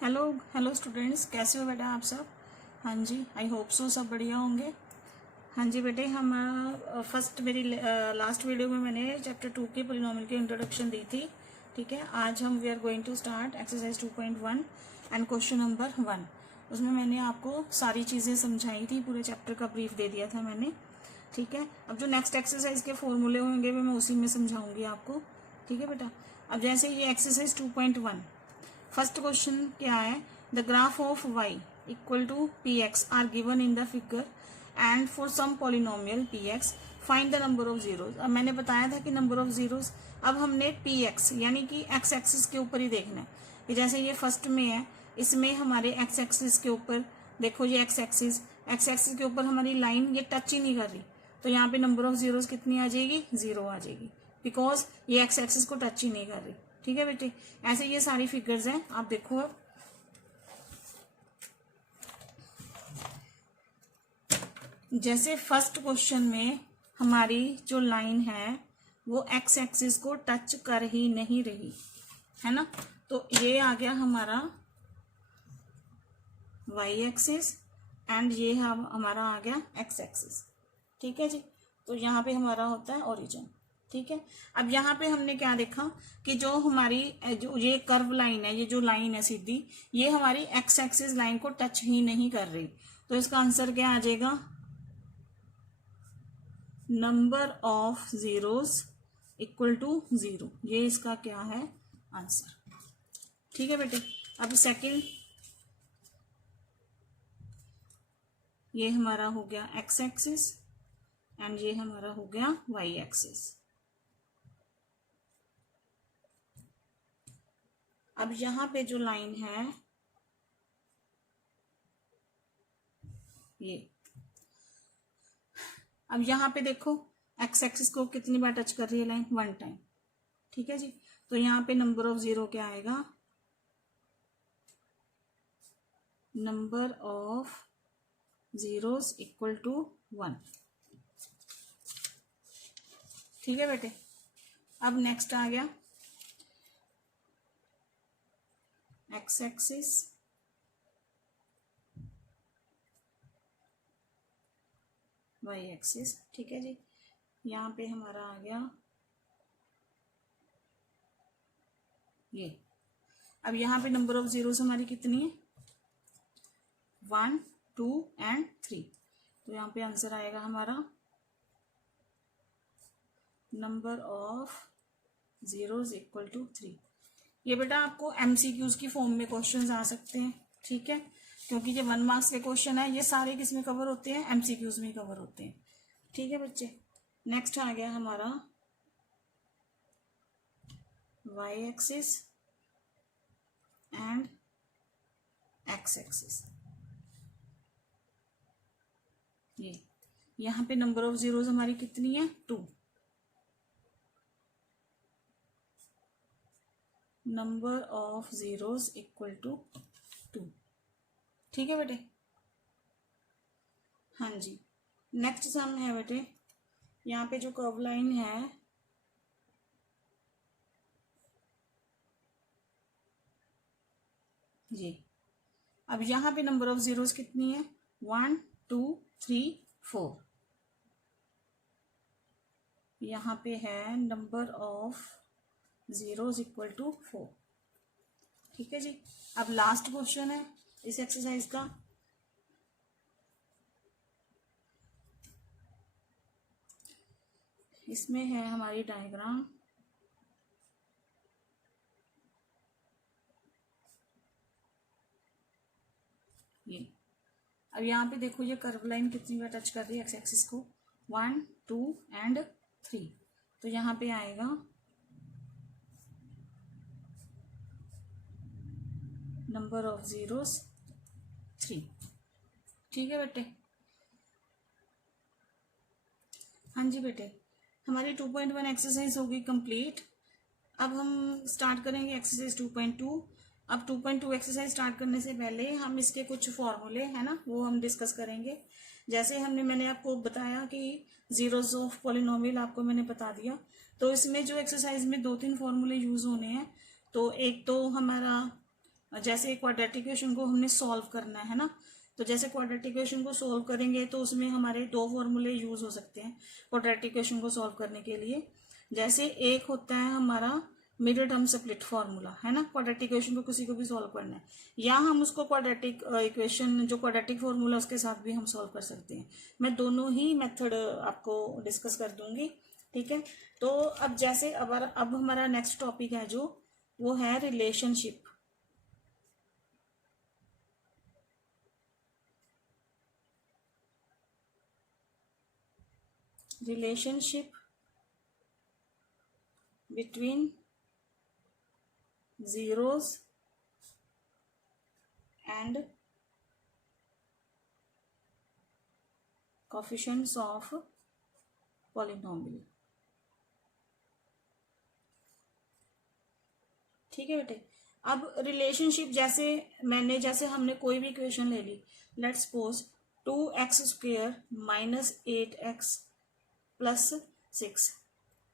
Hello hello students, कैसे हो बेटा आप सब। हाँ जी, आई होप सो सब बढ़िया होंगे। हाँ जी बेटे, हम फर्स्ट मेरी लास्ट वीडियो में मैंने चैप्टर 2 के पोलिनोमियल की इंट्रोडक्शन दी थी। ठीक है, आज हम we are going to start exercise 2.1 and question number 1। उसमें मैंने आपको सारी चीज़ें समझाई थी, पूरे चैप्टर का ब्रीफ दे दिया था मैंने। ठीक है, अब जो नेक्स्ट एक्सरसाइज के फॉर्मूले होंगे वो मैं उसी में समझाऊंगी आपको। ठीक है बेटा, अब जैसे ये एक्सरसाइज 2.1 फर्स्ट क्वेश्चन क्या है, the graph of y equal to p x are given in the figure and for some polynomial p x find the number of zeros. अब मैंने बताया था कि नंबर ऑफ जीरोज, अब हमने पी एक्स यानी कि एक्स एक्सिस के ऊपर ही देखना है कि जैसे ये फर्स्ट में है, इसमें हमारे एक्स एक्सिस के ऊपर देखो, ये एक्स एक्सिस के ऊपर हमारी लाइन ये टच ही नहीं कर रही, तो यहाँ पे नंबर ऑफ जीरोज कितनी आ जाएगी, 0 आ जाएगी, बिकॉज ये एक्स एक्सिस को टच ही नहीं कर रही। ठीक है बेटे, ऐसे ये सारी फिगर्स हैं, आप देखो। अब जैसे फर्स्ट क्वेश्चन में हमारी जो लाइन है वो एक्स एक्सिस को टच कर ही नहीं रही है ना, तो ये आ गया हमारा वाई एक्सिस एंड ये हमारा आ गया एक्स एक्सिस। ठीक है जी, तो यहाँ पे हमारा होता है ओरिजिन। ठीक है, अब यहाँ पे हमने क्या देखा कि जो हमारी जो ये कर्व लाइन है, ये जो लाइन है सीधी, ये हमारी एक्स एक्सिस लाइन को टच ही नहीं कर रही, तो इसका आंसर क्या आ जाएगा, number of zeros equal to 0। ये इसका क्या है आंसर। ठीक है बेटे, अब सेकंड, ये हमारा हो गया एक्स एक्सिस एंड ये हमारा हो गया वाई एक्सिस। अब यहां पे जो लाइन है ये, अब यहां पे देखो एक्स एक्सिस को कितनी बार टच कर रही है लाइन, 1 टाइम। ठीक है जी, तो यहाँ पे नंबर ऑफ जीरो क्या आएगा, number of zeros equal to 1। ठीक है बेटे, अब नेक्स्ट आ गया एक्स एक्सिस वाई एक्सिस। ठीक है जी, यहाँ पे हमारा आ गया ये। अब यहाँ पे नंबर ऑफ जीरोस हमारी कितनी है, 1 2 एंड 3, तो यहाँ पे आंसर आएगा हमारा number of zeros equal to 3। ये बेटा आपको एमसीक्यूज की फॉर्म में क्वेश्चंस आ सकते हैं। ठीक है, क्योंकि ये 1 मार्क्स के क्वेश्चन है, ये सारे किस में कवर होते हैं, एमसीक्यूज में कवर होते हैं। ठीक है बच्चे, नेक्स्ट आ गया हमारा y axis and x axis. ये यहाँ पे नंबर ऑफ जीरोस हमारी कितनी है, 2। Number of zeros equal to 2। ठीक है बेटे, हाँ जी। नेक्स्ट सम है बेटे, यहाँ पे जो कर्व लाइन है ये, अब यहाँ पे नंबर ऑफ जीरोस कितनी है, 1 2 3 4। यहाँ पे है number of zeros equal to 4। ठीक है जी, अब लास्ट क्वेश्चन है इस एक्सरसाइज का। इसमें है हमारी डायग्राम, ये। अब यहाँ पे देखो ये कर्व लाइन कितनी बार टच कर रही है एक्स एक्सिस को, 1 2 एंड 3, तो यहाँ पे आएगा नंबर ऑफ जीरोस 3। ठीक है बेटे, हाँ जी बेटे, हमारी 2.1 एक्सरसाइज होगी कंप्लीट। अब हम स्टार्ट करेंगे एक्सरसाइज 2.2। अब 2.2 एक्सरसाइज स्टार्ट करने से पहले हम इसके कुछ फॉर्मूले हैं ना, वो हम डिस्कस करेंगे। जैसे मैंने आपको बताया कि जीरोस ऑफ पॉलिनोमियल आपको मैंने बता दिया, तो इसमें जो एक्सरसाइज में 2-3 फॉर्मूले यूज होने हैं। तो एक तो हमारा जैसे क्वाड्रेटिक इक्वेशन को हमने सॉल्व करना है ना, तो जैसे क्वाड्रेटिक इक्वेशन को सॉल्व करेंगे तो उसमें हमारे दो फॉर्मूले यूज हो सकते हैं क्वाड्रेटिक इक्वेशन को सॉल्व करने के लिए। जैसे एक होता है हमारा मिडिल टर्म स्प्लिट फार्मूला, है ना, क्वाड्रेटिक इक्वेशन को किसी को भी सॉल्व करना है, या हम उसको क्वाड्रेटिक इक्वेशन जो क्वाड्रेटिक फार्मूला उसके साथ भी हम सॉल्व कर सकते हैं। मैं दोनों ही मेथड आपको डिस्कस कर दूंगी, ठीक है। तो अब जैसे अब हमारा नेक्स्ट टॉपिक है जो वो है relationship. Relationship between zeros and coefficients of polynomial। ठीक है बेटे। अब रिलेशनशिप जैसे हमने कोई भी इक्वेशन ले ली, let's suppose 2x² minus 8x plus 6,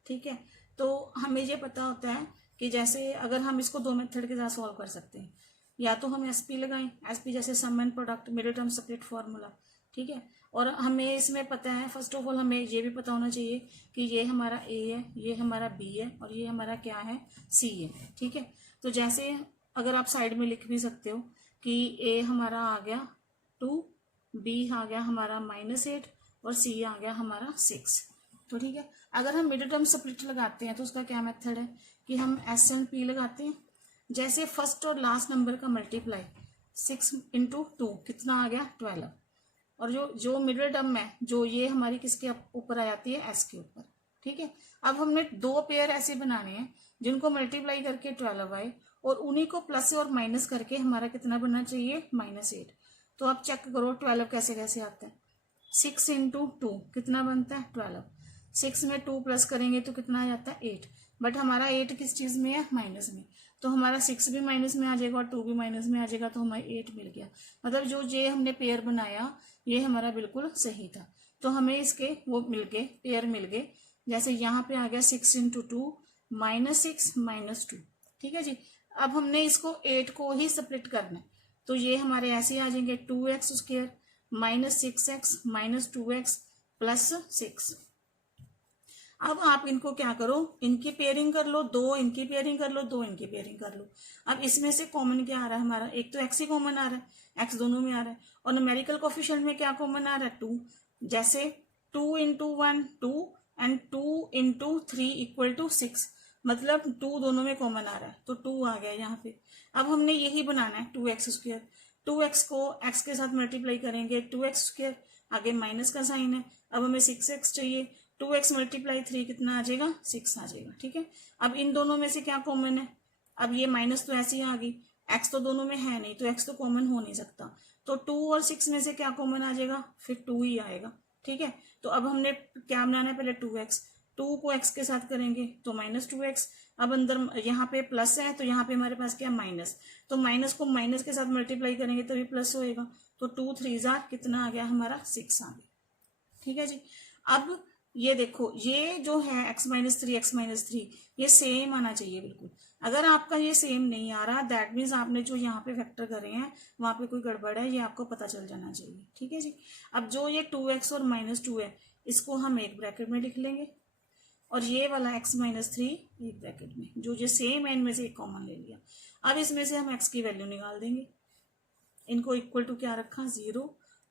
ठीक है। तो हमें ये पता होता है कि जैसे अगर हम इसको दो मेथड के साथ सॉल्व कर सकते हैं, या तो हम एसपी लगाएं, एसपी जैसे sum and product, middle term split formula, ठीक है। और हमें इसमें पता है, फर्स्ट ऑफ ऑल हमें ये भी पता होना चाहिए कि ये हमारा ए है, ये हमारा बी है और ये हमारा क्या है, सी है, ठीक है। तो जैसे अगर आप साइड में लिख भी सकते हो कि ए हमारा आ गया 2, बी आ गया हमारा -8 और सी आ गया हमारा 6, तो ठीक है। अगर हम मिडिल टर्म स्प्लिट लगाते हैं तो उसका क्या मेथड है कि हम एस एंड पी लगाते हैं। जैसे फर्स्ट और लास्ट नंबर का मल्टीप्लाई 6 × 2 कितना आ गया 12, और जो मिडिल टर्म है जो ये हमारी किसके ऊपर आ जाती है, एस के ऊपर, ठीक है। अब हमने दो पेयर ऐसे बनाने हैं जिनको मल्टीप्लाई करके 12 आए और उन्हीं को प्लस और माइनस करके हमारा कितना बनना चाहिए, -8। तो आप चेक करो 12 कैसे कैसे आता है, 6 × 2 कितना बनता है 12, 6 में 2 प्लस करेंगे तो कितना आ जाता है 8, बट हमारा 8 किस चीज में है, माइनस में, तो हमारा 6 भी माइनस में आ जाएगा और 2 भी माइनस में आ जाएगा, तो हमें 8 मिल गया। मतलब जो ये हमने पेयर बनाया ये हमारा बिल्कुल सही था, तो हमें इसके वो मिल गए, पेयर मिल गए। जैसे यहाँ पे आ गया 6 × 2 -6 -2, ठीक है जी। अब हमने इसको 8 को ही स्प्लिट करना है, तो ये हमारे ऐसे आ जाएंगे 2x² -6x -2x प्लस 6। अब आप इनको क्या करो, इनकी पेयरिंग कर लो, दो इनकी पेयरिंग कर लो, दो इनकी पेयरिंग कर लो। अब इसमें से कॉमन क्या आ रहा है हमारा, एक तो एक्स ही कॉमन आ रहा है, एक्स दोनों में आ रहा है, और न्यूमेरिकल कोफिशिएंट में क्या कॉमन आ रहा है 2। जैसे 2 × 1 2 एंड 2 × 3 = 6, मतलब 2 दोनों में कॉमन आ रहा है, तो 2 आ गया यहाँ पे। अब हमने यही बनाना है 2x², 2x को x के साथ मल्टीप्लाई करेंगे, 2x², आगे माइनस का साइन है। अब हमें 6x चाहिए, 2x × 3 कितना आ जाएगा, 6 आ जाएगा, ठीक है। अब इन दोनों में से क्या कॉमन है, अब ये माइनस तो ऐसी आ गई, x तो दोनों में है नहीं तो x तो कॉमन हो नहीं सकता, तो 2 और 6 में से क्या कॉमन आ जाएगा, फिर 2 ही आएगा, ठीक है। तो अब हमने क्या बनाना है, पहले 2x, 2 को x के साथ करेंगे तो -2x। अब अंदर यहाँ पे प्लस है तो यहाँ पे हमारे पास क्या माइनस, तो माइनस को माइनस के साथ मल्टीप्लाई करेंगे तभी प्लस होएगा, तो 2 3 कितना आ गया हमारा 6 आ गया, ठीक है जी। अब ये देखो, ये जो है x - 3 ये सेम आना चाहिए बिल्कुल। अगर आपका ये सेम नहीं आ रहा, दैट मीन्स आपने जो यहाँ पे फैक्टर करे हैं वहां पे कोई गड़बड़ है, ये आपको पता चल जाना चाहिए, ठीक है जी। अब जो ये 2x और -2 है इसको हम एक ब्रैकेट में लिख लेंगे, और ये वाला x - 3 एक ब्रैकेट में, जो ये सेम है इनमें से एक कॉमन ले लिया। अब इसमें से हम x की वैल्यू निकाल देंगे, इनको इक्वल टू क्या रखा 0,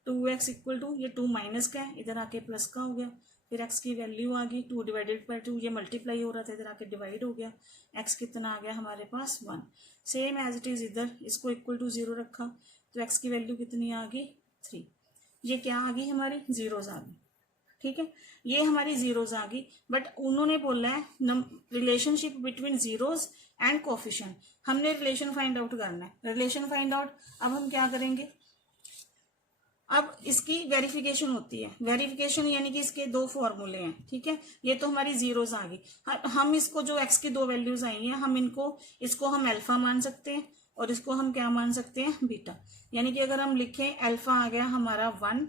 2x = ये 2 माइनस का है, इधर आके प्लस का हो गया, फिर x की वैल्यू आ गई 2 / 2, ये मल्टीप्लाई हो रहा था इधर आके डिवाइड हो गया, x कितना आ गया हमारे पास 1। सेम एज इट इज इधर इसको इक्वल टू 0 रखा तो x की वैल्यू कितनी आ गई 3। ये क्या आ गई हमारी जीरोस आ गई, ठीक है, ये हमारी जीरोस आ गई। बट उन्होंने बोला है relationship between zeros and coefficient, हमने रिलेशन फाइंड आउट करना है। रिलेशन फाइंड आउट अब हम क्या करेंगे, अब इसकी वेरिफिकेशन होती है, वेरिफिकेशन यानी कि इसके दो फॉर्मूले हैं, ठीक है। ये तो हमारी जीरोस आ गई, हम इसको जो x की दो वैल्यूज आई हैं हम इसको हम अल्फा मान सकते हैं और इसको हम क्या मान सकते हैं बीटा। यानी कि अगर हम लिखें अल्फा आ गया हमारा 1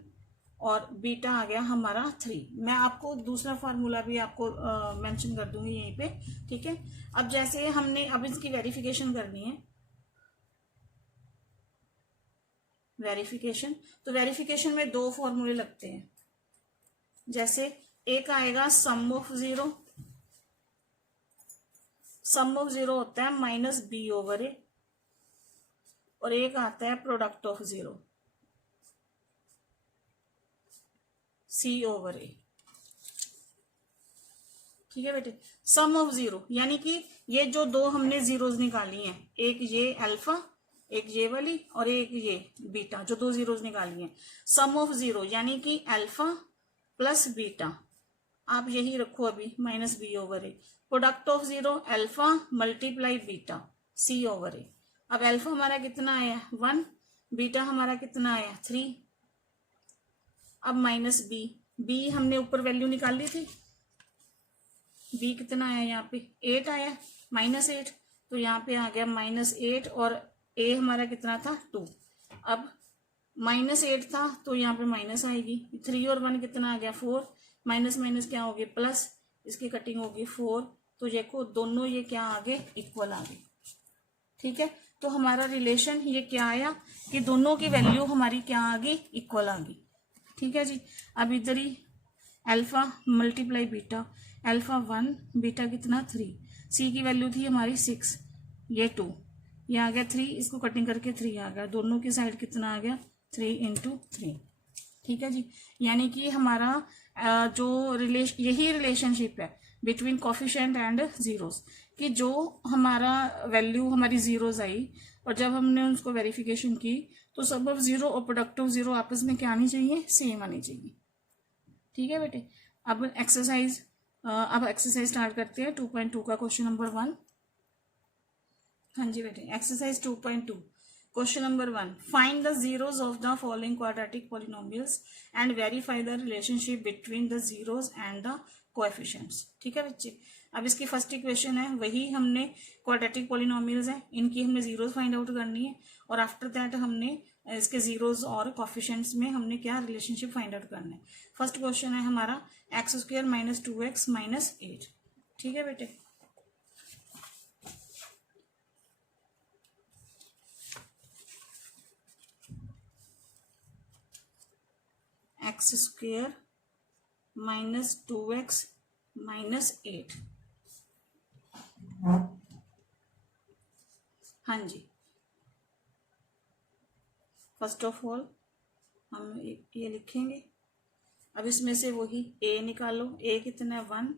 और बीटा आ गया हमारा 3। मैं आपको दूसरा फार्मूला भी आपको मेंशन कर दूंगी यहीं पे, ठीक है। अब जैसे हमने अब इसकी वेरिफिकेशन करनी है, वेरिफिकेशन। तो वेरिफिकेशन में दो फॉर्मूले लगते हैं, जैसे एक आएगा sum of zero, sum of zero होता है माइनस बी ओवर ए, और एक आता है product of zero, C over A. ठीक है बेटे, सम ऑफ जीरो यानी कि ये जो दो हमने जीरोज निकाली हैं, एक ये अल्फा, एक ये वाली, और एक ये बीटा, जो दो जीरोज निकाली हैं। सम ऑफ जीरो यानी कि अल्फा प्लस बीटा, आप यही रखो अभी, minus B over A. Product of zero alpha multiply beta, C over A. अब अल्फा हमारा कितना आया 1, बीटा हमारा कितना आया 3, अब माइनस बी, बी हमने ऊपर वैल्यू निकाल ली थी, बी कितना आया यहाँ पे 8 आया, -8, तो यहाँ पे आ गया -8, और ए हमारा कितना था 2। अब -8 था तो यहाँ पे माइनस आएगी, 3 और 1 कितना आ गया 4, माइनस माइनस क्या होगी प्लस, इसकी कटिंग होगी 4, तो देखो दोनों ये क्या आ गए इक्वल आ गए। ठीक है, तो हमारा रिलेशन ये क्या आया कि दोनों की वैल्यू हमारी क्या आ गई इक्वल आ गई। ठीक है जी, अब इधर ही alpha multiply beta, alpha 1 beta कितना 3, सी की वैल्यू थी हमारी 6, ये 2, ये आ गया 3, इसको कटिंग करके 3 आ गया, दोनों की साइड कितना आ गया 3 × 3। ठीक है जी, यानी कि हमारा जो यही रिलेशनशिप है बिटवीन कोफिशिएंट एंड जीरोस, कि जो हमारा वैल्यू हमारी जीरोस आई और जब हमने उसको वेरिफिकेशन की तो सब ऑफ जीरो और प्रोडक्ट ऑफ जीरो आपस में क्या आनी चाहिए, सेम आनी चाहिए। ठीक है बेटे, अब एक्सरसाइज स्टार्ट करते हैं 2.2 का क्वेश्चन नंबर 1। हाँ जी बेटे, exercise 2.2 question number 1, find the zeros of the following quadratic polynomials and verify the relationship between the zeros and the coefficients. ठीक है बच्चे, अब इसकी फर्स्ट इक्वेशन है, वही हमने क्वाड्रेटिक पॉलिनोमियल्स है, इनकी हमने जीरोस फाइंड आउट करनी है, और आफ्टर दैट हमने इसके जीरोस और कोएफिशिएंट्स में हमने क्या रिलेशनशिप फाइंड आउट करना है। फर्स्ट क्वेश्चन है हमारा x² - 2x - 8। ठीक है बेटे, x² - 2x - 8। हाँ जी, फर्स्ट ऑफ ऑल हम ये लिखेंगे। अब इसमें से वही a निकालो, a कितना है 1,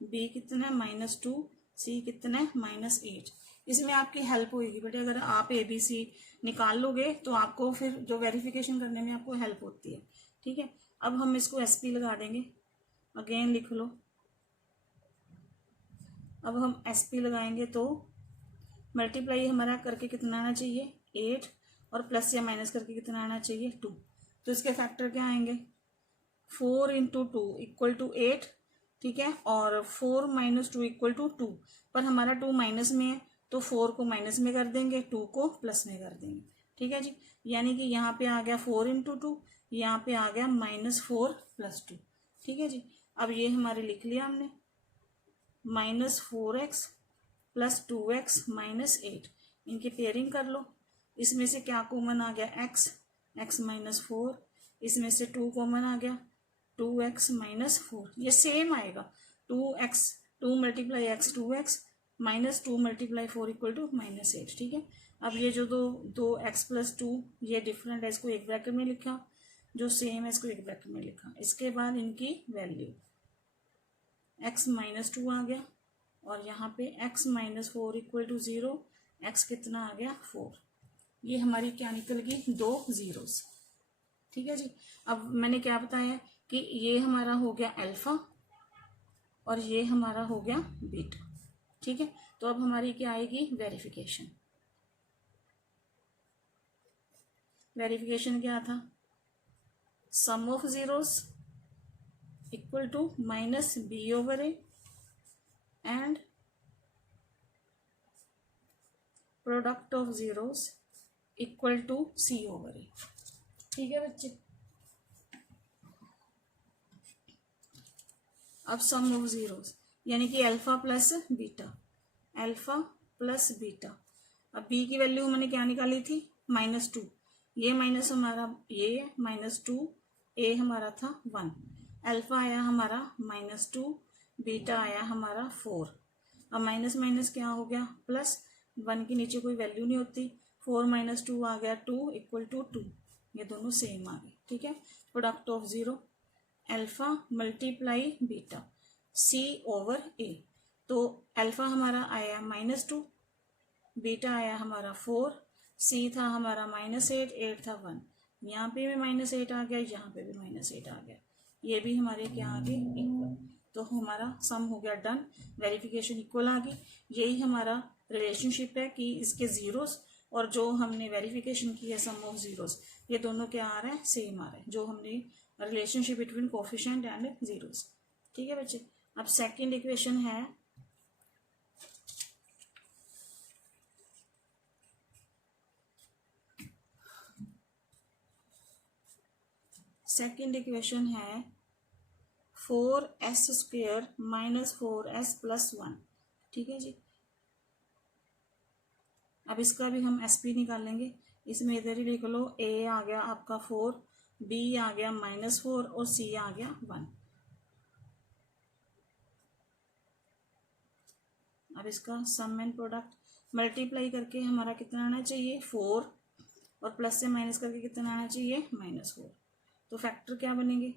b कितना है -2, c कितना है -8। इसमें आपकी हेल्प होगी बेटे, अगर आप a b c निकाल लोगे तो आपको फिर जो वेरिफिकेशन करने में आपको हेल्प होती है। ठीक है, अब हम इसको sp लगा देंगे, अगेन लिख लो। अब हम sp लगाएंगे तो मल्टीप्लाई हमारा करके कितना आना चाहिए 8, और प्लस या माइनस करके कितना आना चाहिए 2। तो इसके फैक्टर क्या आएंगे 4 × 2 = 8। ठीक है, और 4 - 2 = 2, पर हमारा 2 माइनस में है तो 4 को माइनस में कर देंगे, 2 को प्लस में कर देंगे। ठीक है जी, यानी कि यहाँ पे आ गया 4 × 2, यहाँ पे आ गया -4 + 2। ठीक है जी, अब ये हमारे लिख लिया हमने, -4x + 2x - 8, इनकी पेयरिंग कर लो। इसमें से क्या कॉमन आ गया x -4, इसमें से 2 कॉमन आ गया 2x - 4, ये सेम आएगा 2 × x 2x -2 × 4 = -8। ठीक है, अब ये जो दो x + 2 ये डिफरेंट है, इसको एक ब्रैकेट में लिखा, जो सेम है इसको एक ब्रैकेट में लिखा। इसके बाद इनकी वैल्यू x -2 आ गया, और यहाँ पे x - 4 = 0, x कितना आ गया 4। ये हमारी क्या निकल गई, दो जीरोस। ठीक है जी, अब मैंने क्या बताया कि ये हमारा हो गया अल्फा और ये हमारा हो गया बीटा। ठीक है, तो अब हमारी क्या आएगी वेरिफिकेशन। वेरिफिकेशन क्या था, sum of zeros = -b/a and product of zeros = c/a। ठीक है बच्चे, अब सम ऑफ जीरोस यानी कि alpha plus beta, alpha plus beta. अब बी की वैल्यू मैंने क्या निकाली थी -2, ये माइनस हमारा ये -2, ए हमारा था 1, अल्फा आया हमारा -2, बीटा आया हमारा 4। अब माइनस माइनस क्या हो गया प्लस, 1 के नीचे कोई वैल्यू नहीं होती, 4 - 2 आ गया 2 = 2, ये दोनों सेम आ गए। ठीक है, product of 0 alpha multiply beta C/A। तो अल्फा हमारा आया -2, बीटा आया हमारा 4, C था हमारा -8, 8 था 1, यहाँ पे भी -8 आ गया, यहाँ पे भी -8 आ गया, ये भी हमारे क्या आ गए इक्वल। तो हमारा सम हो गया डन, वेरिफिकेशन इक्वल आ गई। यही हमारा रिलेशनशिप है कि इसके जीरोस और जो हमने वेरिफिकेशन की है सम ऑफ जीरोस, ये दोनों क्या आ रहा है, सेम आ रहा है, जो हमने relationship between coefficient and zeros. ठीक है बच्चे, अब सेकंड इक्वेशन है सेकंड इक्वेशन है 4s² - 4s + 1। ठीक है जी, अब इसका भी हम SP निकालेंगे। इसमें इधर ही लिख लो, A आ गया आपका 4, B आ गया -4 और C आ गया 1। अब इसका सम एंड प्रोडक्ट मल्टीप्लाई करके हमारा कितना आना चाहिए 4, और प्लस से माइनस करके कितना आना चाहिए -4। तो फैक्टर क्या बनेंगे,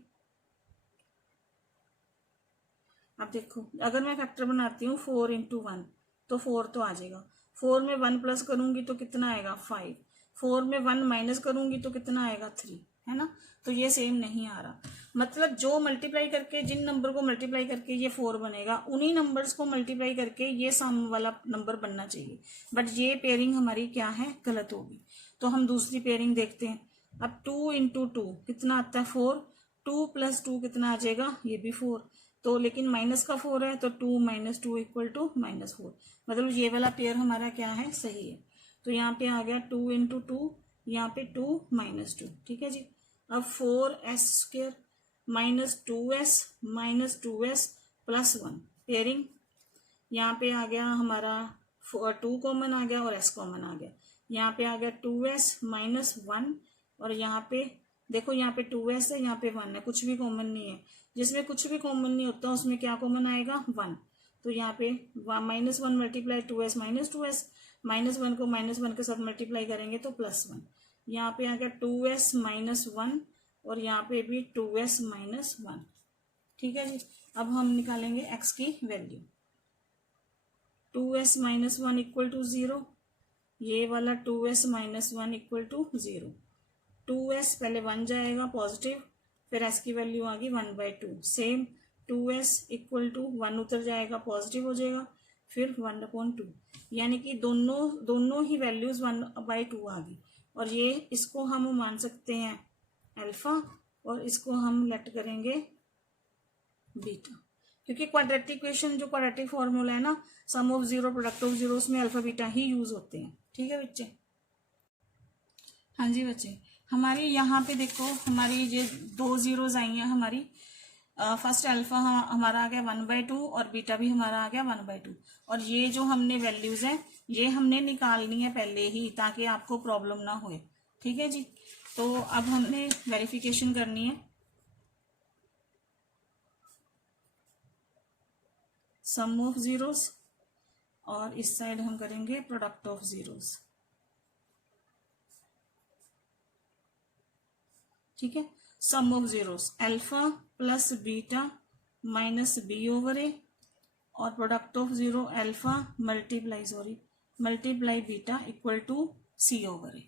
अब देखो अगर मैं फैक्टर बनाती हूँ 4 × 1 तो 4 तो आ जाएगा, 4 में 1 प्लस करूंगी तो कितना आएगा 5, 4 में 1 माइनस करूंगी तो कितना आएगा 3, है ना। तो ये सेम नहीं आ रहा, मतलब जो मल्टीप्लाई करके जिन नंबर को मल्टीप्लाई करके ये 4 बनेगा, उन्हीं नंबर्स को मल्टीप्लाई करके ये सम वाला नंबर बनना चाहिए, बट ये पेयरिंग हमारी क्या है, गलत होगी। तो हम दूसरी पेयरिंग देखते हैं। अब 2 × 2 कितना आता है 4, 2 + 2 कितना आ जाएगा, ये भी 4, तो लेकिन माइनस का 4 है तो 2 - 2 = -4, मतलब ये वाला पेयर हमारा क्या है, सही है। तो यहाँ पे आ गया 2 × 2, यहाँ पे 2 - 2। ठीक है जी, अब 4s² - 2s - 2s + 1 पेयरिंग, यहाँ पे आ गया हमारा 2 कॉमन आ गया और s कॉमन आ गया, यहाँ पे आ गया 2s - 1, और यहाँ पे देखो यहाँ पे 2s है, यहाँ पे 1 है, कुछ भी कॉमन नहीं है। जिसमें कुछ भी कॉमन नहीं होता उसमें क्या कॉमन आएगा 1, तो यहाँ पे -1 × 2s - 2s, -1 को -1 के साथ मल्टीप्लाई करेंगे तो +1, यहाँ पे आ गया 2s - 1 और यहाँ पे भी 2s - 1। ठीक है जी, अब हम निकालेंगे x की वैल्यू, 2s - 1 = 0, ये वाला 2s - 1 = 0, 2s पहले 1 जाएगा पॉजिटिव, फिर s की वैल्यू आ गई 1/2, सेम 2s = 1 उतर जाएगा पॉजिटिव हो जाएगा, फिर 1/2, यानी कि दोनों ही वैल्यूज 1/2 आ गई, और ये इसको हम मान सकते हैं अल्फा और इसको हम लेट करेंगे बीटा, क्योंकि क्वाड्रेटिक इक्वेशन जो क्वाड्रेटिक फॉर्मूला है ना, sum of zero product of zero, उसमें अल्फा बीटा ही यूज होते हैं। ठीक है बच्चे, हाँ जी बच्चे, हमारी यहाँ पे देखो हमारी ये 2 जीरोज आई हैं हमारी, फर्स्ट अल्फा हमारा आ गया 1/2 और बीटा भी हमारा आ गया 1/2, और ये जो हमने वैल्यूज हैं ये हमने निकालनी है पहले ही, ताकि आपको प्रॉब्लम ना होए। ठीक है जी, तो अब हमने वेरिफिकेशन करनी है सम ऑफ जीरोस, और इस साइड हम करेंगे प्रोडक्ट ऑफ जीरोस। ठीक है, sum of zeros alpha + beta - b/a, और product of zero alpha multiply beta = c/a।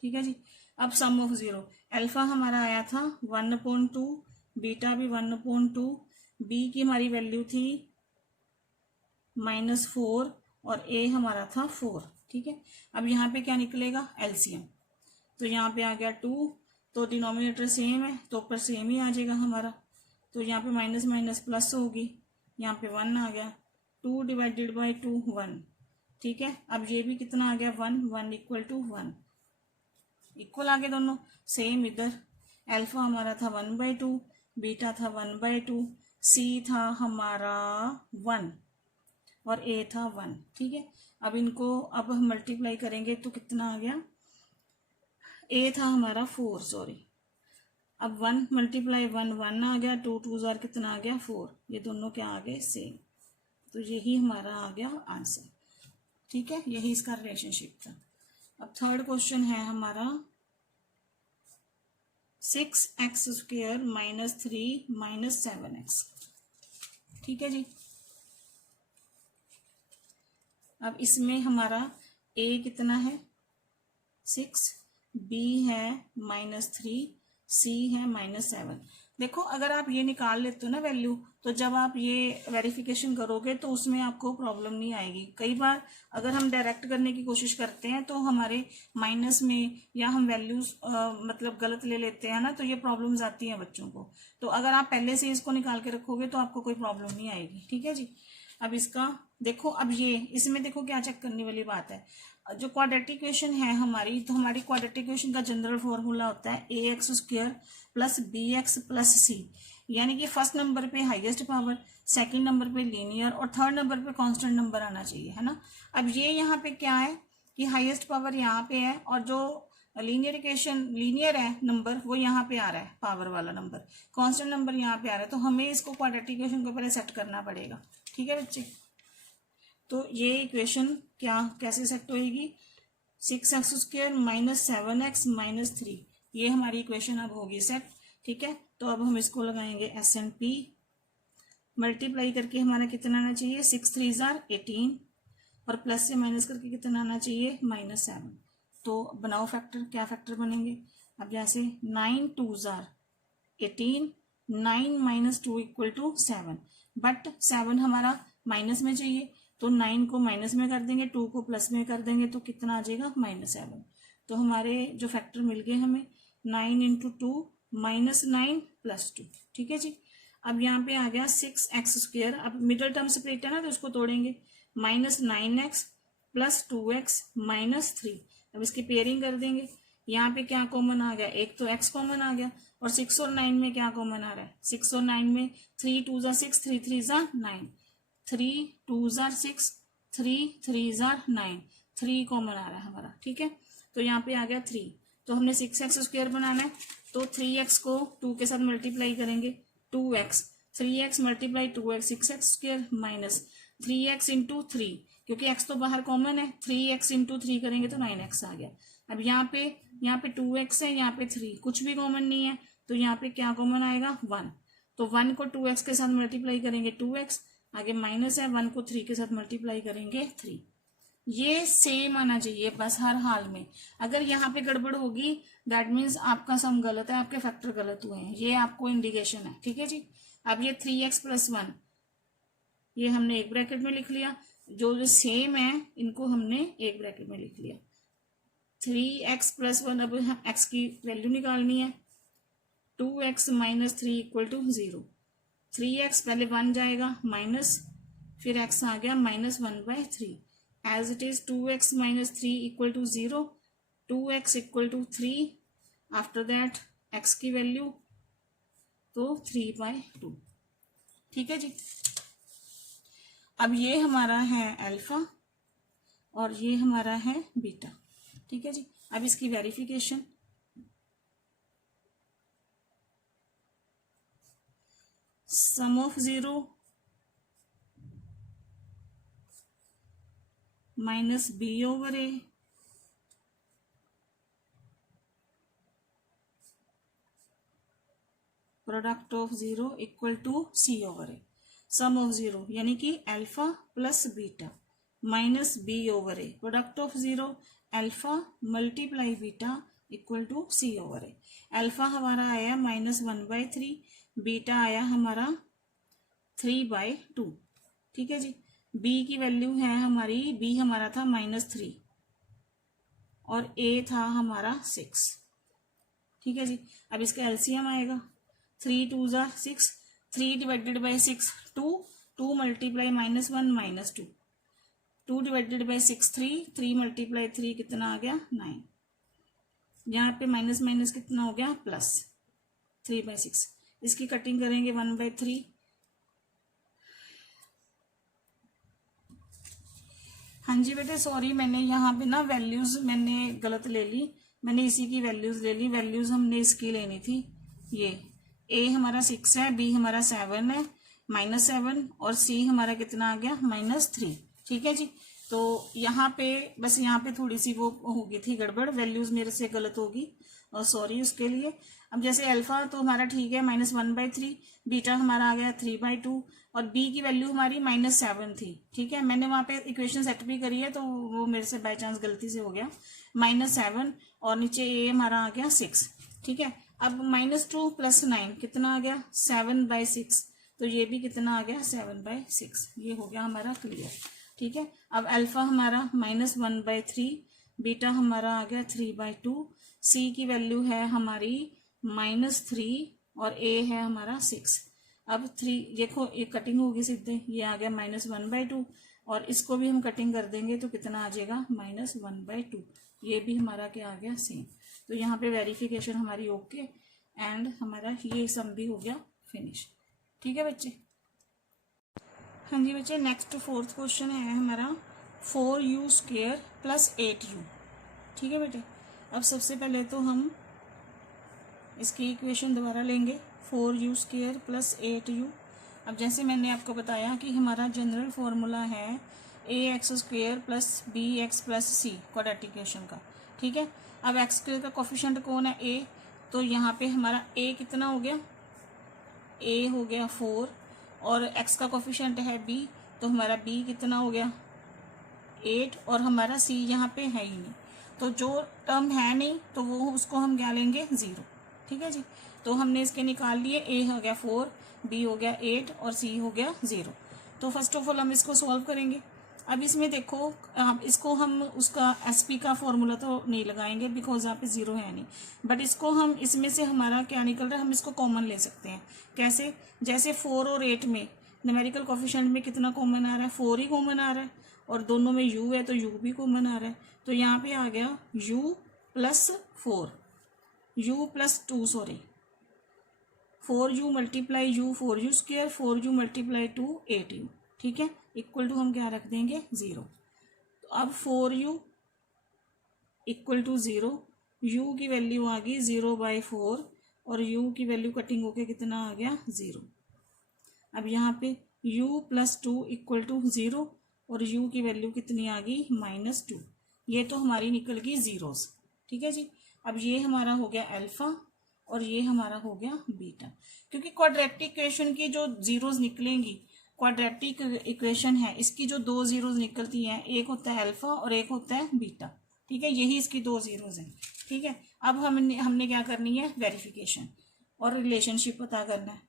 ठीक है जी, अब सम ऑफ जीरो अल्फा हमारा आया था 1/2, बीटा भी 1/2, बी की हमारी वैल्यू थी -4 और a हमारा था 4। ठीक है, अब यहाँ पे क्या निकलेगा एलसीएम, तो यहाँ पे आ गया 2, तो डिनोमिनेटर सेम है तो ऊपर सेम ही आ जाएगा हमारा, तो यहाँ पे माइनस माइनस प्लस होगी, यहाँ पे 1 आ गया, 2 / 2 1। ठीक है, अब ये भी कितना आ गया 1 = 1, इक्वल आ गए दोनों सेम। इधर अल्फा हमारा था 1/2, बीटा था 1/2, सी था हमारा 1 और ए था 1। ठीक है, अब इनको अब हम मल्टीप्लाई करेंगे तो कितना आ गया, ए था हमारा 4, सॉरी। अब 1 मल्टीप्लाई 1 1 आ गया, 2 2 जार कितना आ गया 4, ये दोनों क्या आ गए सेम। तो यही हमारा आ गया आंसर। ठीक है, यही इसका रिलेशनशिप था। अब थर्ड क्वेश्चन है हमारा 6x² माइनस 3 माइनस 7x। ठीक है जी। अब इसमें हमारा a कितना है 6, b है -3, c है -7। देखो अगर आप ये निकाल लेते हो ना वैल्यू, तो जब आप ये वेरिफिकेशन करोगे तो उसमें आपको प्रॉब्लम नहीं आएगी। कई बार अगर हम डायरेक्ट करने की कोशिश करते हैं तो हमारे माइनस में या हम वैल्यूज मतलब गलत ले लेते हैं ना, तो ये प्रॉब्लम्स आती हैं बच्चों को। तो अगर आप पहले से इसको निकाल के रखोगे तो आपको कोई प्रॉब्लम नहीं आएगी। ठीक है जी। अब इसका देखो, अब ये इसमें देखो क्या चेक करने वाली बात है। जो क्वाड्रेटिक इक्वेशन है हमारी, तो हमारी क्वाड्रेटिक इक्वेशन का जनरल फॉर्मूला होता है ax² plus bx plus c। यानी कि फर्स्ट नंबर पे हाईएस्ट पावर, सेकंड नंबर पे लीनियर और थर्ड नंबर पे कांस्टेंट नंबर आना चाहिए, है ना। अब ये यहाँ पे क्या है कि हाईएस्ट पावर यहाँ पे है और जो लीनियर इक्वेशन लीनियर है नंबर वो यहाँ पे आ रहा है, पावर वाला नंबर, कांस्टेंट नंबर यहाँ पे आ रहा है। तो हमें इसको क्वाड्रेटिक इक्वेशन को पहले सेट करना पड़ेगा। ठीक है बच्चे। तो ये इक्वेशन क्या कैसे सेट होएगी, 6x² माइनस 7x माइनस 3, ये हमारी इक्वेशन अब होगी सेट। ठीक है, तो अब हम इसको लगाएंगे S&P, मल्टीप्लाई करके हमारा कितना आना चाहिए 6 3 जार 18 और प्लस से माइनस करके कितना आना चाहिए -7। तो बनाओ फैक्टर, क्या फैक्टर बनेंगे। अब जैसे 9 2 जार 18, 9 माइनस 2 इक्वल टू 7, बट 7 हमारा माइनस में चाहिए, तो 9 को माइनस में कर देंगे, 2 को प्लस में कर देंगे, तो कितना आ जाएगा -7। तो हमारे जो फैक्टर मिल गए हमें 9 इंटू 2 -9 प्लस 2। ठीक है जी। अब यहाँ पे आ गया 6x², अब मिडल टर्म सेपरेट है ना तो इसको तोड़ेंगे, -9x प्लस 2x माइनस 3। अब इसकी पेयरिंग कर देंगे, यहाँ पे क्या कॉमन आ गया, एक तो x कॉमन आ गया, और 6 और 9 में क्या कॉमन आ रहा है, 6 और 9 में 3 2 जार 6, 3 3 जार 9, 3 2 जार 6, 3 3 जार 9, 3 कॉमन आ रहा है हमारा। ठीक है, तो यहाँ पे आ गया 3। तो हमने 6x² बनाना है, तो 3x को 2 के साथ मल्टीप्लाई करेंगे, 2x, 3x multiply 2x 6x² minus 3x into 3, क्योंकि x तो बाहर कॉमन है, 3x इंटू 3 करेंगे तो 9x आ गया। अब यहाँ पे 2x है, यहाँ पे 3, कुछ भी कॉमन नहीं है, तो यहाँ पे क्या कॉमन आएगा 1। तो 1 को 2x के साथ मल्टीप्लाई करेंगे 2x, आगे माइनस है, 1 को 3 के साथ मल्टीप्लाई करेंगे 3। ये सेम आना चाहिए बस हर हाल में। अगर यहाँ पे गड़बड़ होगी दैट मीन्स आपका सम गलत है, आपके फैक्टर गलत हुए हैं, ये आपको इंडिकेशन है। ठीक है जी। अब ये 3x प्लस 1 ये हमने एक ब्रैकेट में लिख लिया, जो सेम है इनको हमने एक ब्रैकेट में लिख लिया। 3x प्लस 1, अब x की वैल्यू निकालनी है, 2x minus 3 equal to 0। 3x पहले 1 जाएगा माइनस, फिर x आ गया -1/3, as it is 2x minus 3 equal to 0, 2x equal to 3, after that x की वैल्यू तो 3/2। ठीक है जी। अब ये हमारा है अल्फा और ये हमारा है बीटा। ठीक है जी। अब इसकी verification, sum of 0 minus b/a product of 0 equal to c/a। Sum of 0 यानी कि alpha plus beta minus b/a, product of 0 alpha multiply beta equal to c/a। Alpha हमारा आया -1/3, बीटा आया हमारा 3/2। ठीक है जी। b की वैल्यू है हमारी, b हमारा था -3 और a था हमारा 6। ठीक है जी। अब इसका एलसीएम आएगा, 3 2 जार 6, 3 divided by 6 2, 2 multiply -1 -2, 2 divided by 6 3, 3 multiply 3 कितना आ गया 9। यहाँ पे माइनस माइनस कितना हो गया प्लस, 3/6। इसकी कटिंग करेंगे 1/3, हाँ जी बेटे सॉरी, मैंने यहाँ पे ना वैल्यूज मैंने गलत ले ली, मैंने इसी की वैल्यूज ले ली। वैल्यूज हमने इसकी लेनी थी, ये ए हमारा 6 है, बी हमारा 7 है, -7, और सी हमारा कितना आ गया -3। ठीक है जी। तो यहाँ पे बस यहाँ पे थोड़ी सी वो होगी थी गड़बड़, वैल्यूज मेरे से गलत होगी और सॉरी उसके लिए। अब जैसे अल्फा तो हमारा ठीक है -1/3, बीटा हमारा आ गया 3/2, और बी की वैल्यू हमारी -7 थी। ठीक है, मैंने वहां पे इक्वेशन सेट भी करी है तो वो मेरे से बाय चांस गलती से हो गया -7, और नीचे ए हमारा आ गया 6। ठीक है, अब -2 + 9 कितना आ गया 7/6, तो ये भी कितना आ गया 7/6। ये हो गया हमारा क्लियर। ठीक है, अब अल्फा हमारा -1/3, बीटा हमारा आ गया 3/2, सी की वैल्यू है हमारी -3, और ए है हमारा 6। अब 3 देखो ये कटिंग होगी सीधे, ये आ गया -1/2, और इसको भी हम कटिंग कर देंगे तो कितना आ जाएगा -1/2। ये भी हमारा क्या आ गया सेम। तो यहाँ पे वेरिफिकेशन हमारी ओके, एंड हमारा ये सम भी हो गया फिनिश। ठीक है बच्चे। हाँ जी बच्चे, नेक्स्ट 4th क्वेश्चन है हमारा 4u² + 8u। ठीक है बेटे, अब सबसे पहले तो हम इसकी इक्वेशन दोबारा लेंगे 4u² + 8u। अब जैसे मैंने आपको बताया कि हमारा जनरल फॉर्मूला है ax² + bx + c quadratic equation का। ठीक है, अब x² का कोफिशिएंट कौन है a, तो यहाँ पे हमारा a कितना हो गया, a हो गया 4, और x का कोफिशिएंट है b, तो हमारा b कितना हो गया 8, और हमारा c यहाँ पे है ही नहीं, तो जो टर्म है नहीं तो वो उसको हम क्या लेंगे 0। ठीक है जी, तो हमने इसके निकाल लिए, a हो गया 4, b हो गया 8, और c हो गया 0। तो फर्स्ट ऑफ ऑल हम इसको सॉल्व करेंगे। अब इसमें देखो इसको हम उसका SP का फॉर्मूला तो नहीं लगाएंगे बिकॉज यहाँ पे 0 है नहीं, बट इसको हम इसमें से हमारा क्या निकल रहा है हम इसको कॉमन ले सकते हैं। कैसे, जैसे 4 और 8 में न्यूमेरिकल कोफिशिएंट में कितना कॉमन आ रहा है 4 ही कॉमन आ रहा है, और दोनों में u है तो u भी कॉमन आ रहा है। तो यहाँ पे आ गया u + 4, u + 2 sorry 4u × u 4u², 4u × 2 8u। ठीक है, इक्वल टू हम क्या रख देंगे 0। तो अब 4u = 0, u की वैल्यू आ गई 0/4, और u की वैल्यू कटिंग होके कितना आ गया 0। अब यहाँ पे u + 2 = 0, और u की वैल्यू कितनी आ गई -2। ये तो हमारी निकल गई जीरोस। ठीक है जी, अब ये हमारा हो गया अल्फा, और ये हमारा हो गया बीटा। क्योंकि क्वाड्रेटिक इक्वेशन की जो जीरोस निकलेंगी, क्वाड्रेटिक इक्वेशन है इसकी जो 2 जीरोस निकलती हैं, एक होता है अल्फा और एक होता है बीटा। ठीक है, यही इसकी 2 जीरोस हैं। ठीक है, अब हमने क्या करनी है वेरिफिकेशन और रिलेशनशिप पता करना है।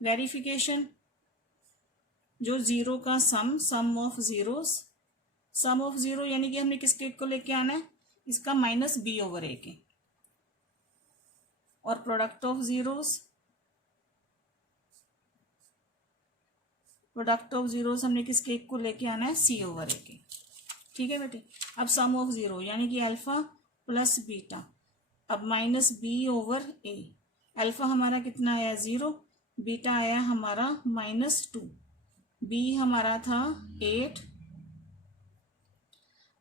वेरिफिकेशन जो 0 का सम ऑफ जीरोस, सम ऑफ 0 यानी कि हमने किसके को लेके आना है, इसका -b/a के, और प्रोडक्ट ऑफ जीरोस हमने किसके को लेके आना है c/a के। ठीक है बेटे, अब सम ऑफ 0 यानी कि अल्फा + बीटा, अब -b/a। अल्फा हमारा कितना आया 0, बीटा आया हमारा -2, b हमारा था 8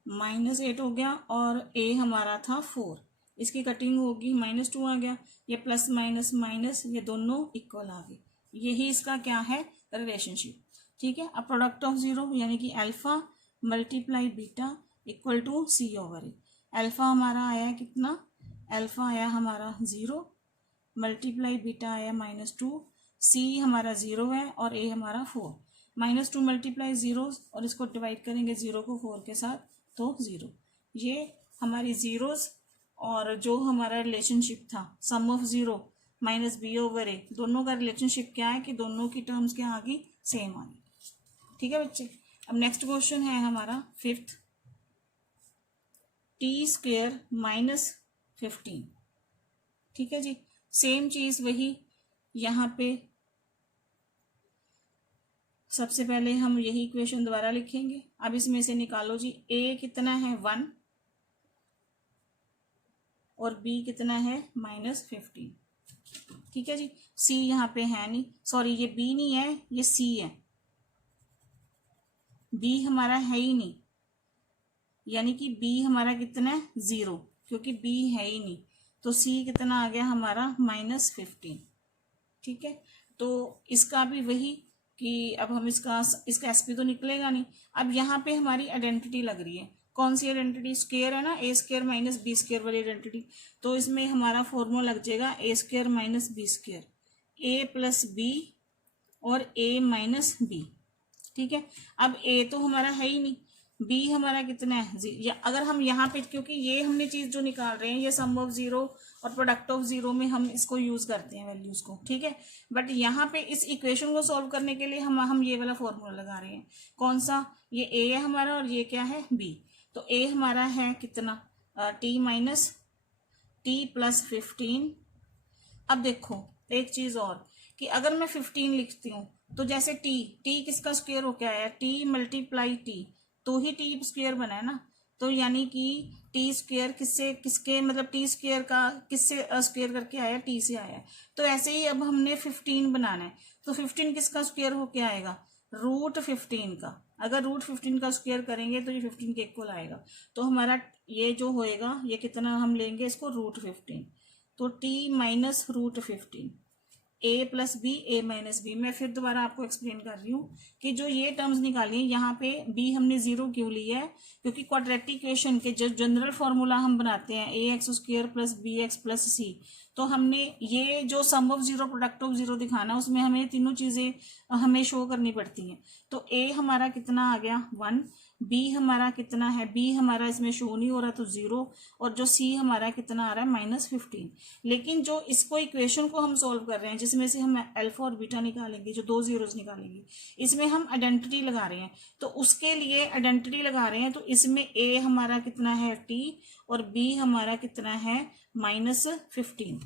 -8 हो गया, और a हमारा था 4। इसकी कटिंग होगी -2 आ गया, ये प्लस माइनस माइनस ये दोनों इक्वल आ गए। यही इसका क्या है रिलेशनशिप। ठीक है, अब प्रोडक्ट ऑफ 0 यानी कि अल्फा × बीटा = c/a। अल्फा हमारा आया कितना, अल्फा आया हमारा 0, × बीटा आया -2, c हमारा 0 है और a हमारा 4। -2 × 0, और इसको डिवाइड करेंगे 0 को 4 के साथ तो 0। ये हमारी जीरोस, और जो हमारा रिलेशनशिप था सम ऑफ 0 -b/a, दोनों का रिलेशनशिप क्या है कि दोनों की टर्म्स क्या आ गई सेम आ गई। ठीक है बच्चे, अब नेक्स्ट क्वेश्चन है हमारा 5th, t² - 15। ठीक है जी, सेम चीज वही यहाँ पे सबसे पहले हम यही इक्वेशन दोबारा लिखेंगे। अब इसमें से निकालो जी, a कितना है 1 और b कितना है -15। ठीक है जी, c यहाँ पे है नहीं, सॉरी ये b नहीं है ये c है, बी हमारा है ही नहीं, यानी कि बी हमारा कितना है 0, क्योंकि बी है ही नहीं। तो सी कितना आ गया हमारा -15। ठीक है, तो इसका भी वही कि अब हम इसका एसपी तो निकलेगा नहीं। अब यहाँ पे हमारी आइडेंटिटी लग रही है, कौन सी आइडेंटिटी? स्क्वायर है ना, ए स्क्वायर माइनस बी स्क्वायर वाली आइडेंटिटी। तो इसमें हमारा फॉर्मूला लग जाएगा ए स्क्वायर माइनस बी स्क्वायर, ए प्लस बी और ए माइनस बी। ठीक है, अब ए तो हमारा है ही नहीं, बी हमारा कितना है या अगर हम यहाँ पे, क्योंकि ये हमने चीज जो निकाल रहे हैं ये सम ऑफ जीरो और प्रोडक्ट ऑफ जीरो में हम इसको यूज करते हैं वैल्यूज को। ठीक है, बट यहाँ पे इस इक्वेशन को सॉल्व करने के लिए हम ये वाला फॉर्मूला लगा रहे हैं। कौन सा? ये ए है हमारा और ये क्या है? बी। तो ए हमारा है कितना? T minus T plus 15। अब देखो एक चीज और, कि अगर मैं 15 लिखती हूँ तो जैसे टी किसका स्क्वायर हो क्या आया? टी मल्टीप्लाई टी, तो ही टी स्क्वायर बना है ना। तो यानी कि टी स्क्वायर किसके मतलब टी स्क्वायर का किससे स्क्वायर करके आया? टी से आया। तो ऐसे ही अब हमने 15 बनाना है, तो 15 किसका स्क्वायर हो क्या आएगा? √15 का। अगर √15 का स्क्वायर करेंगे तो ये 15 के इक्वल आएगा। तो हमारा ये जो होएगा ये कितना हम लेंगे इसको? √15। तो t माइनस √15, ए प्लस बी ए माइनस बी। मैं फिर दोबारा आपको एक्सप्लेन कर रही हूँ कि जो ये टर्म्स निकाली है यहाँ पे बी हमने 0 क्यों लिया है? क्योंकि क्वाड्रेटिक इक्वेशन के जो जनरल फॉर्मूला हम बनाते हैं ax² plus bx plus c, तो हमने ये जो sum of zero product of zero दिखाना है उसमें हमें तीनों चीजें हमें शो करनी पड़ती हैं। तो a हमारा कितना आ गया 1, बी हमारा कितना है? बी हमारा इसमें शो नहीं हो रहा तो 0, और जो सी हमारा कितना आ रहा है -15। लेकिन जो इसको इक्वेशन को हम सॉल्व कर रहे हैं जिसमें से हम अल्फा और बीटा निकालेंगे, जो 2 जीरोस निकालेंगे, इसमें हम आइडेंटिटी लगा रहे हैं। तो उसके लिए आइडेंटिटी लगा रहे हैं, तो इसमें ए हमारा कितना है टी और बी हमारा कितना है -15।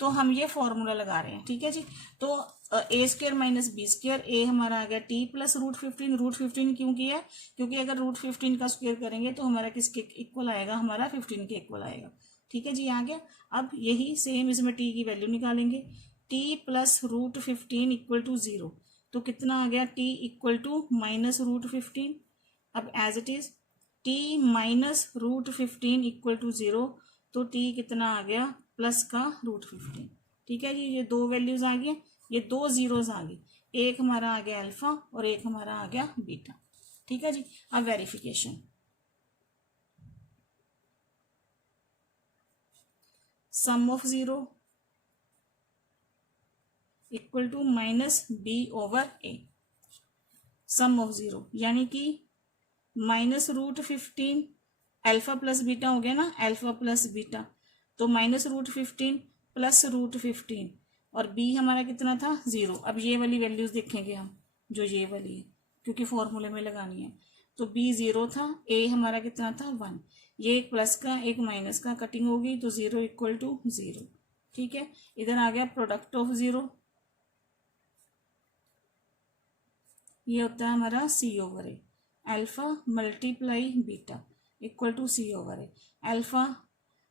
तो हम ये फॉर्मूला लगा रहे हैं। ठीक है जी, तो a² माइनस बी स्क्वायर, ए हमारा आ गया टी प्लस √15। √15 क्यों किया? क्योंकि अगर √15 का स्क्वायर करेंगे तो हमारा किसके इक्वल आएगा? हमारा 15 के इक्वल आएगा। ठीक है जी, आ गया। अब यही सेम इसमें टी की वैल्यू निकालेंगे, टी प्लस √15 इक्वल टू 0। तो कितना आ गया? T equal to -√15। अब as it is t minus √15 equal to 0, तो टी कितना आ गया? प्लस का √15। ठीक है जी, ये दो वैल्यूज आ गई, ये 2 जीरोस आ गई, एक हमारा आ गया अल्फा और एक हमारा आ गया बीटा। ठीक है जी, अब verification. Sum of zero equal to -b/a। Sum of zero यानी कि -√15 अल्फा प्लस बीटा हो गया ना, अल्फा प्लस बीटा, तो -√15 प्लस √15 और b हमारा कितना था? 0। अब ये वाली वैल्यूज देखेंगे हम, जो ये वाली है, क्योंकि फॉर्मूले में लगानी है। तो b 0 था, a हमारा कितना था? 1। ये एक प्लस का एक माइनस का कटिंग होगी, तो 0 इक्वल टू 0। ठीक है, इधर आ गया प्रोडक्ट ऑफ जीरो, ये होता है हमारा c/a। Alpha multiply beta equal to c/a। Alpha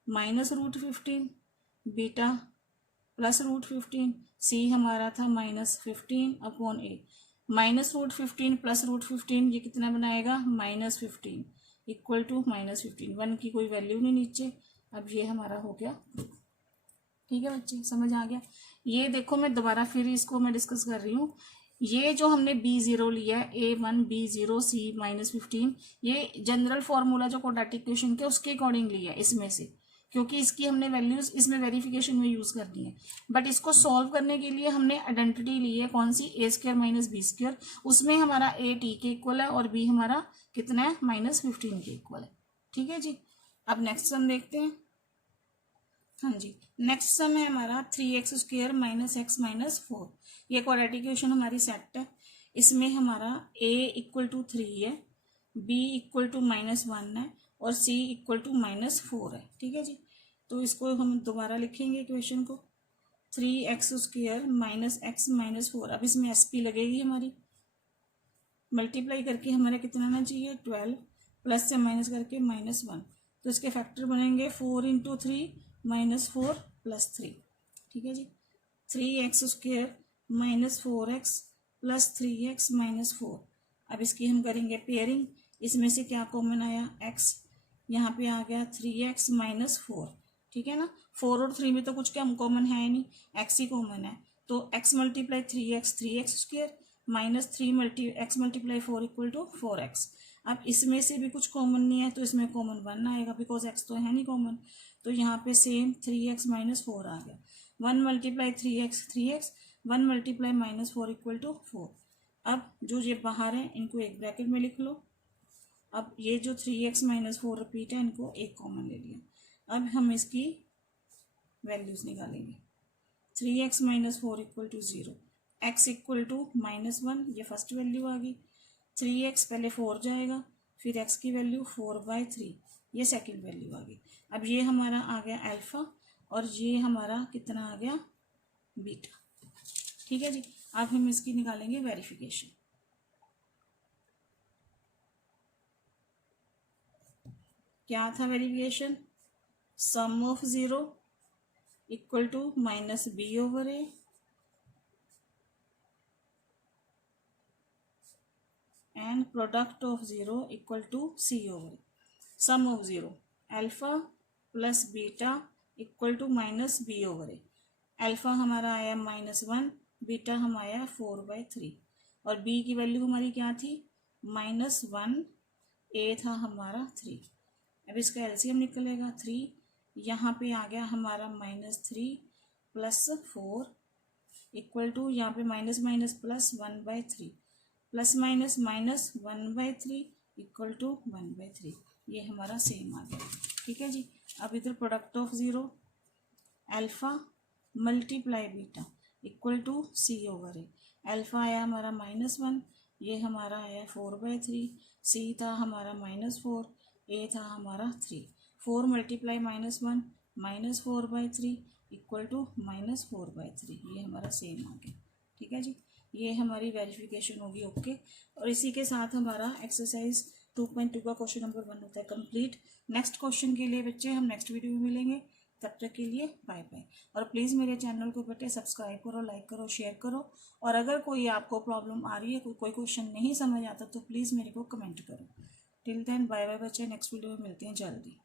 -√15, beta plus √15, c हमारा था -15/a। -√15 प्लस √15 ये कितना बनाएगा? -15 इक्वल टू -15। 1 की कोई वैल्यू नहीं नीचे। अब ये हमारा हो गया। ठीक है बच्चे, समझ आ गया? ये देखो, मैं दोबारा फिर इसको मैं डिस्कस कर रही हूँ। ये जो हमने b0 लिया है, a1 b0 c -15, ये जनरल फॉर्मूला जो क्वाड्रेटिक इक्वेशन के उसके अकॉर्डिंग लिया है इसमें से, क्योंकि इसकी हमने वैल्यूज इसमें वेरिफिकेशन में यूज करनी है। बट इसको सॉल्व करने के लिए हमने आइडेंटिटी ली है, कौन सी? a² minus B square. उसमें हमारा a t के इक्वल है और b हमारा कितना है? -15 के इक्वल है। ठीक है जी, अब नेक्स्ट सम देखते हैं। हाँ जी, नेक्स्ट सम है हमारा 3x² माइनस x माइनस 4। ये क्वाड्रेटिक इक्वेशन हमारी सेट है। इसमें हमारा a इक्वल टू 3 है, b इक्वल टू -1 है और c इक्वल टू -4 है। ठीक है जी, तो इसको हम दोबारा लिखेंगे इक्वेशन को, 3x² माइनस x माइनस 4। अब इसमें sp लगेगी हमारी, मल्टीप्लाई करके हमारा कितना आना चाहिए? 12, प्लस से माइनस करके -1, तो इसके फैक्टर बनेंगे 4 इंटू 3 -4 प्लस 3। ठीक है जी, 3x² minus 4x plus 3x minus 4। अब इसकी हम करेंगे पेयरिंग। इसमें से क्या कॉमन आया, x, यहाँ पे आ गया 3x माइनस 4, ठीक है ना। 4 और 3 में तो कुछ क्या कॉमन है ही नहीं, x ही कॉमन है। तो x multiply 3x 3x square minus 3 multiply 4 equal to 4x। अब इसमें से भी कुछ कॉमन नहीं है तो इसमें कॉमन 1 आएगा, बिकॉज x तो है नहीं कॉमन। तो यहाँ पे सेम 3x माइनस 4 आ गया। 1 multiply 3x 3x, 1 multiply minus 4 equal to 4। अब जो ये बाहर है इनको एक ब्रैकेट में लिख लो। अब ये जो 3x माइनस 4 रिपीट है इनको एक कॉमन ले लिया। अब हम इसकी वैल्यूज निकालेंगे। 3x minus 4 equal to 0, x equal to minus 1, ये फर्स्ट वैल्यू आ गई। 3x पहले 4 जाएगा, फिर x की वैल्यू 4/3, ये सेकंड वैल्यू आ गई। अब ये हमारा आ गया अल्फा और ये हमारा कितना आ गया, बीटा, ठीक है जी। अब हम इसकी निकालेंगे वेरिफिकेशन। क्या था verification, sum of 0 equal to minus B over a and product of 0 equal to c over a. Sum of 0 alpha plus beta equal to minus B over a. Alpha हमारा आया -1, बीटा हम आया 4/3 और B की value हमारी क्या थी, -1, ए था हमारा 3। अब इसका एलसीएम निकलेगा 3, यहाँ पे आ गया हमारा -3 प्लस 4 इक्वल टू, यहाँ पे minus minus plus 1/3 plus minus minus 1/3 equal to 1/3, ये हमारा सेम आ गया, ठीक है जी। अब इधर product of 0 alpha multiply beta equal to c over a. Alpha आया हमारा -1, ये हमारा आया 4/3, सी था हमारा -4, ए था हमारा 3। 4 मल्टीप्लाई -1 -4/3 इक्वल टू -4/3, ये हमारा सेम आ गया, ठीक है जी। ये हमारी वेरिफिकेशन होगी ओके। और इसी के साथ हमारा एक्सरसाइज 2.2 का क्वेश्चन नंबर 1 होता है कंप्लीट। नेक्स्ट क्वेश्चन के लिए बच्चे हम नेक्स्ट वीडियो में मिलेंगे, तब तक के लिए बाय बाय। और प्लीज़ मेरे चैनल को बेटे सब्सक्राइब करो, लाइक करो, शेयर करो। और अगर कोई आपको प्रॉब्लम आ रही है, कोई क्वेश्चन नहीं समझ आता तो प्लीज़ मेरे को कमेंट करो। टिल देन बाय बाय बच्चे, नेक्स्ट वीडियो में मिलते हैं जल्दी।